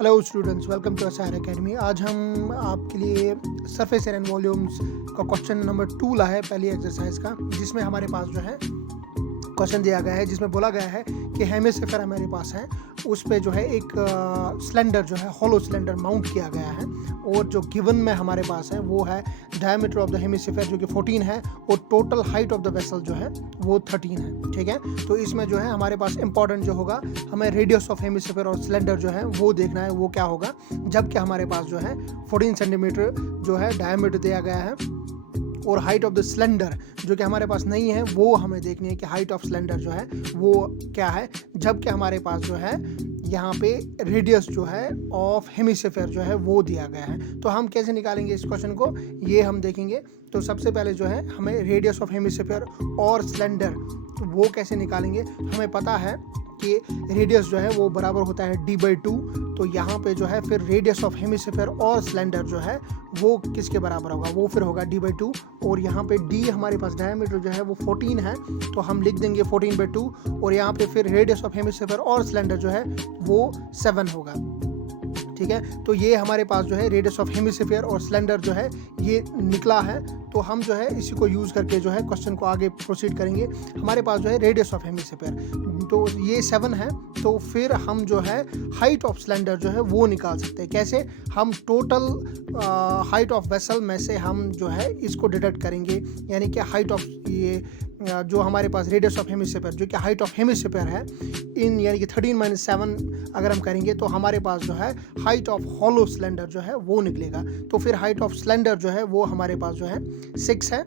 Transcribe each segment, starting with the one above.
Hello students, welcome to SR academy. आज हम आपके लिए सरफेस एरिया एंड वॉल्यूम्स का क्वेश्चन नंबर 2 लाए है पहली एक्सरसाइज का, जिसमें हमारे पास जो है क्वेश्चन दिया गया है, जिसमें बोला गया है कि हेमिस्फीयर हमारे पास है, उस पे जो है एक सिलेंडर जो है हॉलो सिलेंडर माउंट किया गया है, और जो गिवन में हमारे पास है वो है डायमीटर ऑफ द हेमिस्फीयर जो कि 14 है, और total height of the vessel जो है वो 13 है। ठीक है, तो इसमें जो है हमारे पास इंपॉर्टेंट जो होगा, हमें रेडियस ऑफ हेमिस्फीयर और सिलेंडर जो है वो देखना है, वो क्या होगा, जबकि हमारे पास जो है 14 सेंटीमीटर जो है डायमीटर दिया गया है, और हाइट ऑफ द सिलेंडर जो कि हमारे पास नहीं है, वो हमें देखनी है कि हाइट ऑफ सिलेंडर जो है वो क्या है, जबकि हमारे पास जो है यहाँ पे रेडियस जो है ऑफ हेमिस्फीयर जो है वो दिया गया है। तो हम कैसे निकालेंगे इस क्वेश्चन को, ये हम देखेंगे। तो सबसे पहले जो है हमें रेडियस ऑफ हेमिस्फीयर और सिलेंडर वो कैसे निकालेंगे। हमें पता है कि रेडियस जो है वो बराबर होता है d/2, तो यहाँ पे जो है फिर रेडियस ऑफ हेमिस्फीयर और सिलेंडर जो है वो किसके बराबर होगा, वो फिर होगा d/2, और यहाँ पे d हमारे पास डायमीटर जो है वो 14 है, तो हम लिख देंगे 14/2, और यहाँ पे फिर रेडियस ऑफ हेमिस्फीयर और सिलेंडर जो है वो 7 होगा। ठीक है, तो ये हमारे पास जो है रेडियस ऑफ हेमिस्फीयर और सिलेंडर जो है ये निकला है। तो हम जो है इसी को यूज़ करके जो है क्वेश्चन को आगे प्रोसीड करेंगे। हमारे पास जो है रेडियस ऑफ हेमिस्फीयर तो ये 7 है, तो फिर हम जो है हाइट ऑफ सिलेंडर जो है वो निकाल सकते हैं। कैसे, हम टोटल हाइट ऑफ वेसल में से हम जो है इसको डिडक्ट करेंगे, यानी कि हाइट ऑफ ये जो हमारे पास रेडियस ऑफ हेमिस्फीयर जो कि हाइट ऑफ हेमिस्फीयर है इन यानी कि 13 - 7 अगर हम करेंगे, तो हमारे पास जो है हाइट ऑफ हॉलो सिलेंडर जो है वो निकलेगा। तो फिर हाइट ऑफ सिलेंडर जो है वो हमारे पास जो है 6 है।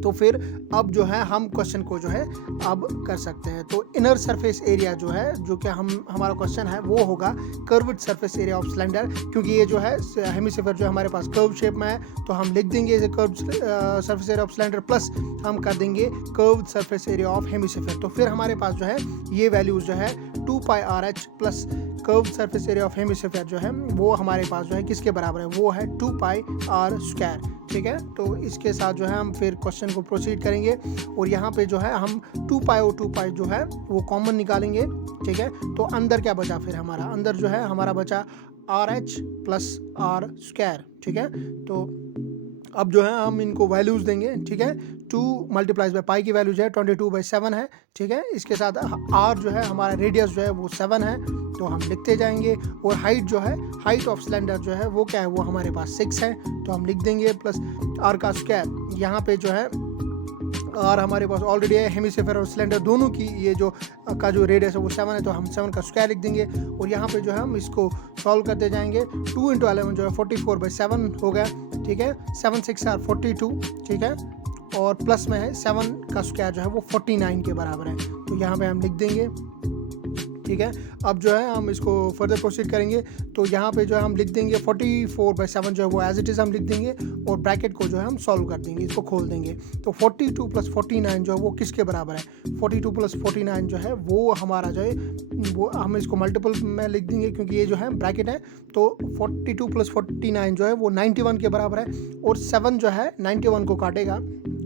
तो फिर अब जो है हम क्वेश्चन को जो है अब कर सकते हैं। तो इनर सरफेस एरिया जो है, जो कि हमारा क्वेश्चन है वो होगा curved surface area of cylinder, क्योंकि ये जो है हेमिस्फीयर जो हमारे पास कर्व शेप में है, तो हम लिख देंगे इसे curved surface area of cylinder plus हम कर देंगे curved surface area of hemisphere. तो फिर हमारे पास जो है ये वैल्यूज जो है 2πRh plus curved surface area of hemisphere जो है वो हमारे पास जो है किसके बराबर है, वो है 2πr²। ठीक है, तो इसके साथ जो है हम फिर क्वेश्चन को प्रोसीड करेंगे, और यहाँ पे जो है हम 2π और 2π जो है वो कॉमन निकालेंगे। ठीक है, तो अंदर क्या बचा, फिर हमारा अंदर जो है हमारा बचा RH प्लस r²। ठीक है, तो अब जो है हम इनको वैल्यूज देंगे। ठीक है, 2 × पाई की वैल्यू जो है 22/7 है। ठीक है, इसके साथ r जो है हमारा रेडियस जो है वो 7 है, तो हम लिखते जाएंगे, और हाइट जो है हाइट ऑफ सिलेंडर जो है वो क्या है, वो हमारे पास 6 है, तो हम लिख देंगे प्लस r²। यहाँ पे जो है r हमारे पास ऑलरेडी है, हेमिस्फीयर और सिलेंडर दोनों की ये जो का जो रेडियस है वो 7 है, तो हम 7 का स्क्वायर लिख देंगे, और यहाँ पे जो है हम इसको सॉल्व करते जाएंगे। 2 × 11 जो है 44/7 हो गया। ठीक है, 7 6 are 42। ठीक है, और प्लस में है 7 का स्क्वायर जो है वो 49 के बराबर है, तो यहाँ पे हम लिख देंगे। ठीक है, अब जो है हम इसको फर्दर प्रोसीड करेंगे, तो यहाँ पे जो है हम लिख देंगे 44/7 जो है वो एज इट इज़ हम लिख देंगे, और ब्रैकेट को जो है हम सॉल्व कर देंगे, इसको खोल देंगे। तो 42 + 49 जो है वो किसके बराबर है, 42 + 49 जो है वो हमारा जो है वो हम इसको मल्टीपल में लिख देंगे, क्योंकि ये जो है ब्रैकेट है, तो 42 + 49 जो है वो 91 के बराबर है, और 7 जो है 91 को काटेगा,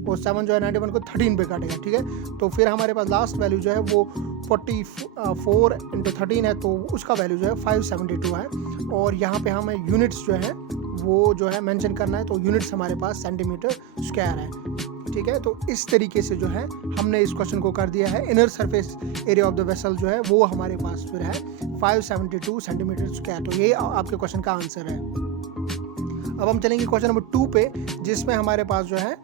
और 7 जो है 91 को 13 पे काटेगा। ठीक है, तो फिर हमारे पास लास्ट वैल्यू जो है वो 44 × 13 है, तो उसका वैल्यू जो है 572 है, और यहाँ पे हमें यूनिट्स जो है वो जो है मेंशन करना है, तो यूनिट्स हमारे पास सेंटीमीटर स्क्वायर है। ठीक है, तो इस तरीके से जो है हमने इस क्वेश्चन को कर दिया है। Inner surface area of the vessel जो है वो हमारे पास फिर है 572 सेंटीमीटर स्क्वायर। तो ये आपके क्वेश्चन का आंसर है। अब हम चलेंगे क्वेश्चन नंबर 2 पे, जिसमें हमारे पास जो है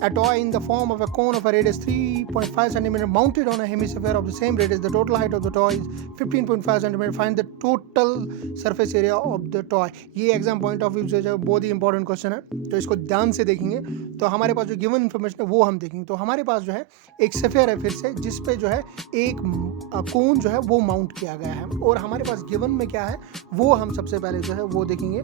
a toy in the form of a cone of a radius 3.5 cm mounted on a hemisphere of the same radius. The total height of the toy is 15.5 cm. Find the total surface area of the toy. ये exam point of view से जो बहुत ही important question है, तो इसको ध्यान से देखेंगे। तो हमारे पास जो गिवन इन्फॉर्मेशन है वो हम देखेंगे। तो हमारे पास जो है एक स्फीयर है फिर से, जिस पे जो है एक कोन जो है वो माउंट किया गया है, और हमारे पास गिवन में क्या है वो हम सबसे पहले जो है वो देखेंगे।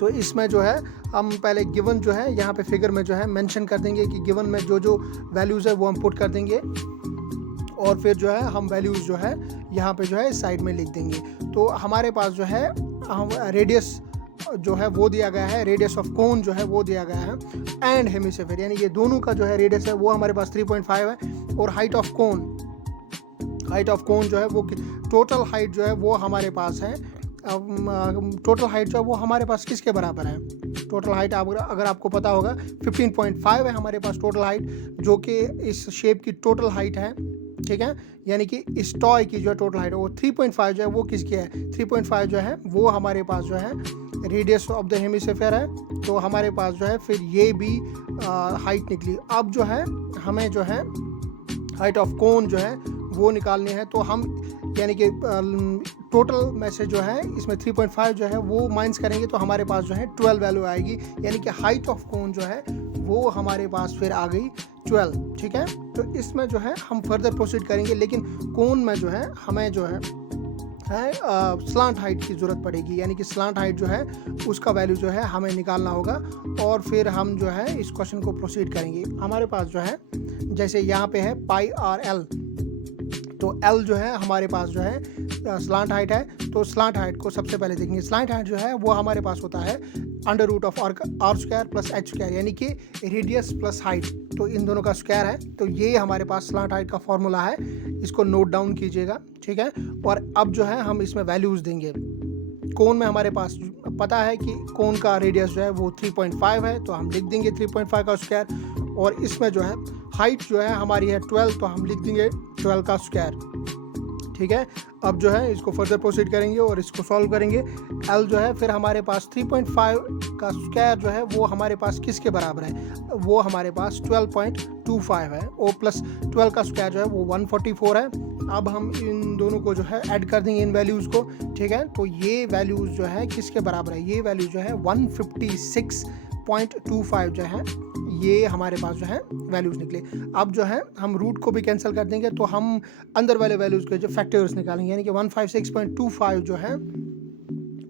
तो इसमें जो है हम पहले गिवन जो है यहाँ पे फिगर में जो है मेंशन कर देंगे कि गिवन में जो जो वैल्यूज़ है वो हम पुट कर देंगे, और फिर जो है हम वैल्यूज़ जो है यहाँ पे जो है साइड में लिख देंगे। तो हमारे पास जो है रेडियस जो है वो दिया गया है, रेडियस ऑफ कोन जो है वो दिया गया है, एंड हेमिस्फीयर यानी ये दोनों का जो है रेडियस है वो हमारे पास 3.5 है, और हाइट ऑफ कोन जो है वो टोटल हाइट जो है वो हमारे पास है टोटल हाइट जो है वो हमारे पास किसके बराबर है? टोटल हाइट अगर आपको पता होगा 15.5 है हमारे पास टोटल हाइट, जो कि इस शेप की टोटल हाइट है, ठीक है। यानी कि इस टॉय की जो टोटल हाइट है वो 3.5 जो है वो किसकी है? 3.5 जो है वो हमारे पास जो है रेडियस ऑफ द हेमिस्फीयर है। तो हमारे पास जो है फिर ये भी हाइट निकली। अब जो है हमें जो है हाइट ऑफ कोन जो है वो निकालनी है। तो हम यानी कि टोटल में से जो है इसमें 3.5 जो है वो माइनस करेंगे तो हमारे पास जो है 12 वैल्यू आएगी। यानी कि हाइट ऑफ कोन जो है वो हमारे पास फिर आ गई 12, ठीक है। तो इसमें जो है हम फर्दर प्रोसीड करेंगे, लेकिन कोन में जो है हमें जो है स्लांट हाइट की ज़रूरत पड़ेगी। यानी कि स्लांट हाइट जो है उसका वैल्यू जो है हमें निकालना होगा और फिर हम जो है इस क्वेश्चन को प्रोसीड करेंगे। हमारे पास जो है जैसे यहाँ पे है पाई आर एल, तो एल जो है हमारे पास जो है स्लांट हाइट है। तो स्लांट हाइट को सबसे पहले देखेंगे। स्लांट हाइट जो है वो हमारे पास होता है under root of r square plus h square, यानी कि रेडियस प्लस हाइट, तो इन दोनों का स्क्वायर है। तो ये हमारे पास स्लांट हाइट का फॉर्मूला है, इसको नोट डाउन कीजिएगा, ठीक है। और अब जो है हम इसमें वैल्यूज़ देंगे। कोन में हमारे पास पता है कि कोन का रेडियस जो है वो 3.5 है, तो हम लिख देंगे 3.5 का स्क्वायर। और इसमें जो है हाइट जो है हमारी है 12, तो हम लिख देंगे 12 का स्क्वायर, ठीक है। अब जो है इसको फर्दर प्रोसीड करेंगे और इसको सॉल्व करेंगे। एल जो है फिर हमारे पास 3.5 का स्क्वायर जो है वो हमारे पास किसके बराबर है? वो हमारे पास 12.25 है। ओ प्लस 12 का स्क्वायर जो है वो 144 है। अब हम इन दोनों को जो है ऐड कर देंगे इन वैल्यूज़ को, ठीक है। तो ये वैल्यूज़ जो है किसके बराबर है? ये वैल्यू जो है 156.25 जो है ये हमारे पास जो है वैल्यूज़ निकले। अब जो है हम रूट को भी कैंसिल कर देंगे, तो हम अंदर वाले वैल्यूज़ के जो फैक्टर्स निकालेंगे। यानी कि 156.25 जो है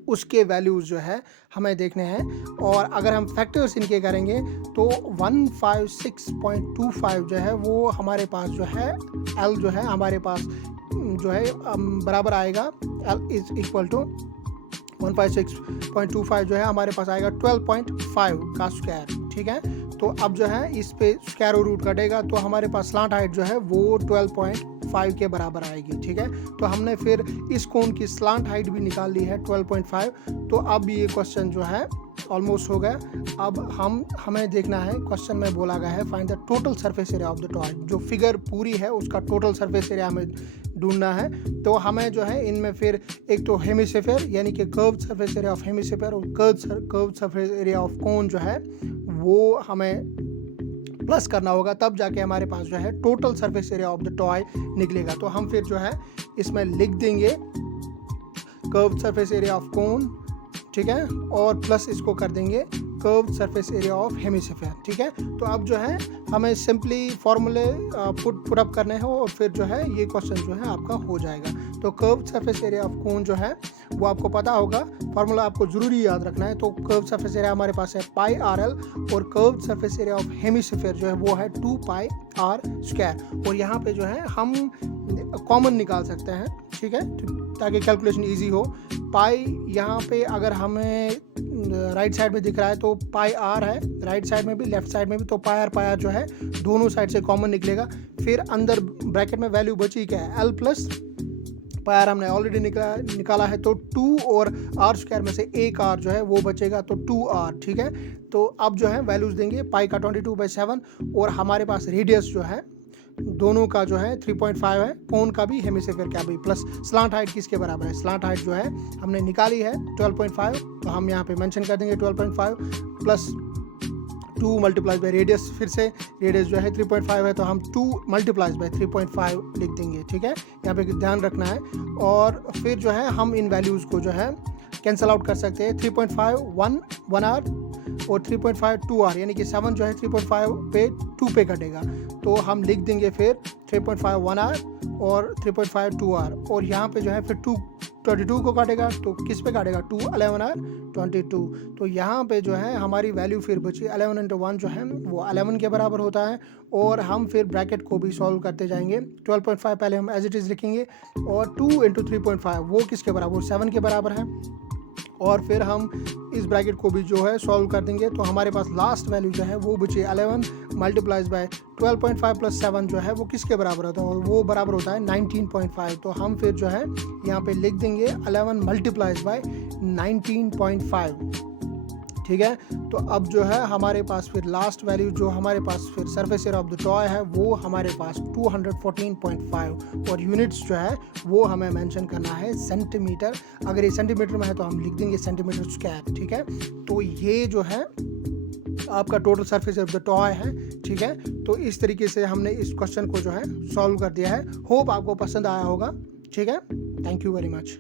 उसके वैल्यूज़ जो है हमें देखने हैं। और अगर हम फैक्टर्स इनके करेंगे तो 156.25 जो है वो हमारे पास जो है एल जो है हमारे पास जो है बराबर आएगा, एल इज इक्वल टू 156.25 जो है हमारे पास आएगा 12.5 का स्क्वायर, ठीक है। तो अब जो है इस पे स्क्वायर रूट कटेगा तो हमारे पास स्लांट हाइट जो है वो 12.5 के बराबर आएगी, ठीक है। तो हमने फिर इस कोन की स्लांट हाइट भी निकाल ली है 12.5। तो अब ये क्वेश्चन जो है ऑलमोस्ट हो गया। अब हमें देखना है, क्वेश्चन में बोला गया है find the total surface area of the toy. जो फिगर पूरी है उसका टोटल सरफेस एरिया हमें ढूंढना है। तो हमें जो है इनमें फिर एक तो हेमिस्फीयर यानी कि curved surface area of hemisphere और curved surface area of cone जो है वो हमें प्लस करना होगा, तब जाके हमारे पास जो है total surface area of the toy निकलेगा। तो हम फिर जो है इसमें लिख देंगे कर्व्ड सरफेस एरिया ऑफ कोन, ठीक है, और प्लस इसको कर देंगे curved surface area of hemisphere, ठीक है। तो अब जो है हमें सिंपली फॉर्मूले पुट अप करने हैं और फिर जो है ये क्वेश्चन जो है आपका हो जाएगा। तो curved surface area of cone जो है वो आपको पता होगा, फार्मूला आपको ज़रूरी याद रखना है। तो कर्व्ड सरफेस एरिया हमारे पास है पाई आर एल और curved surface area of hemisphere जो है वो है 2 पाई आर स्क्वायर। और यहाँ पे जो है हम कॉमन निकाल सकते हैं, ठीक है, ताकि कैलकुलेशन इजी हो। पाई यहाँ पे अगर हमें राइट साइड में दिख रहा है तो पाई आर है, राइट साइड में भी लेफ्ट साइड में भी, तो पाई आर जो है दोनों साइड से कॉमन निकलेगा। फिर अंदर ब्रैकेट में वैल्यू बची क्या है? एल प्लस पाई आर हमने ऑलरेडी निकाला है, तो 2 और आर स्क्वायर में से एक आर जो है वो बचेगा, तो 2r, ठीक है। तो अब जो है वैल्यूज़ देंगे, पाई का 22/7 और हमारे पास रेडियस जो है दोनों का जो है 3.5 है, कोन का भी हेमिस्फीयर का भी, प्लस स्लांट हाइट किसके बराबर है? स्लांट हाइट जो है हमने निकाली है 12.5, तो हम यहाँ पे मेंशन कर देंगे 12.5 प्लस 2 मल्टीप्लाइज बाई रेडियस। फिर से रेडियस जो है 3.5 है तो हम 2 मल्टीप्लाइज बाई 3.5 लिख देंगे, ठीक है। यहाँ पे ध्यान रखना है। और फिर जो है हम इन वैल्यूज़ को जो है कैंसल आउट कर सकते हैं। 3.5 1 आर और 3.5 2 आर, यानी कि 7 जो है 3.5 पे 2 पे कटेगा, तो हम लिख देंगे फिर 3.5 1 आर और 3.5 2 आर। और यहाँ पे जो है फिर 2 22 को काटेगा, तो किस पे काटेगा? 2 11 आर 22। तो यहाँ पे जो है हमारी वैल्यू फिर बची 11 × 1 जो है वो 11 के बराबर होता है। और हम फिर ब्रैकेट को भी सॉल्व करते जाएंगे। 12.5 पहले हम एज इट इज़ लिखेंगे और 2 × 3.5 वो किसके बराबर? 7 के बराबर है। और फिर हम इस ब्रैकेट को भी जो है सॉल्व कर देंगे तो हमारे पास लास्ट वैल्यू जो है वो बचे 11 मल्टीप्लाइज बाय 12.5 प्लस 7 जो है वो किसके बराबर होता है, वो बराबर होता है 19.5। तो हम फिर जो है यहाँ पे लिख देंगे 11 मल्टीप्लाइज बाय 19.5। ठीक है, तो अब जो है हमारे पास फिर लास्ट वैल्यू जो हमारे पास फिर surface area of the toy है वो हमारे पास 214.5 और यूनिट्स जो है वो हमें मेंशन करना है सेंटीमीटर। अगर ये सेंटीमीटर में है तो हम लिख देंगे सेंटीमीटर स्क्वायर। ठीक है, तो ये जो है आपका total surface of the toy है। ठीक है, तो इस तरीके से हमने इस क्वेश्चन को जो है सॉल्व कर दिया है। होप आपको पसंद आया होगा। ठीक है, थैंक यू वेरी मच।